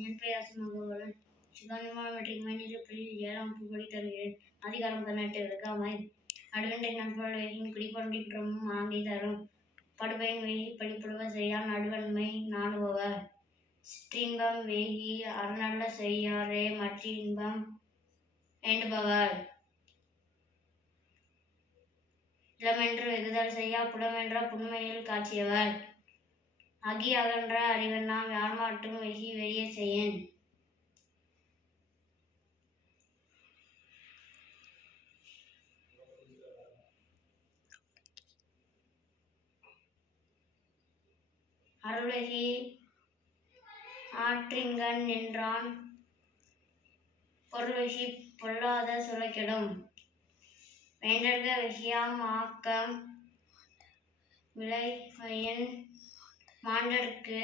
என் பெயர் அசமகோவலன். சிவகங்கை மெட்ரிக் மேல்நிலைப்பள்ளியில் 7ஆம் வகுப்பு படித்து வருகிறேன். அதிகாரம் 18 வெகாமை. நடுவென்றை நண்பர்கள் வெகின் குடிப்பொன்றின்றும் ஆங்கை தரும் படுபயன் வெகி பழிப்புடுவ செய்யான் நடுவன்மை நாணுபவர். சிற்றின்பம் வெகி அறநல்ல செய்யாரே மற்றின்பம் வேண்டுபவர். இளமென்று வெகுதல் செய்யா புலமென்ற புன்மையில் காட்சியவர். அகி அகன்ற அறிவெண்ணாம் யாழ்மாட்டும் வெகி வெளிய செய்யன். அருளகி ஆற்றிங்கண் நின்றான் பொருளகி பொல்லாத சுலக்கெடும். வேண்டற்க வெகியாம் ஆக்கம் விளைவயின் மாண்டற்கு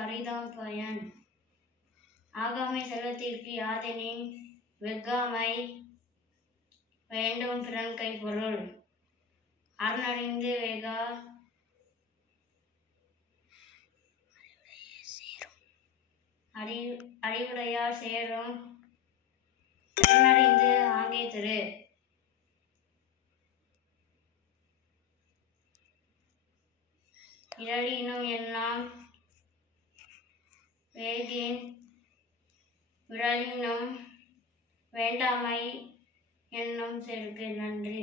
அரிதாம் பயன். ஆகாமை செல்வத்திற்கு யாதெனின் வெஃகாமை வேண்டும் பிறன் கைப்பொருள். அறனறிந்து வெகா அறிவுடையார் சேரும் திறனறிந்து ஆங்கே திரு. இரளினும் எல்லாம் வேகின் விரலினும் வேண்டாமை என்னும் செருக்கு. நன்றி.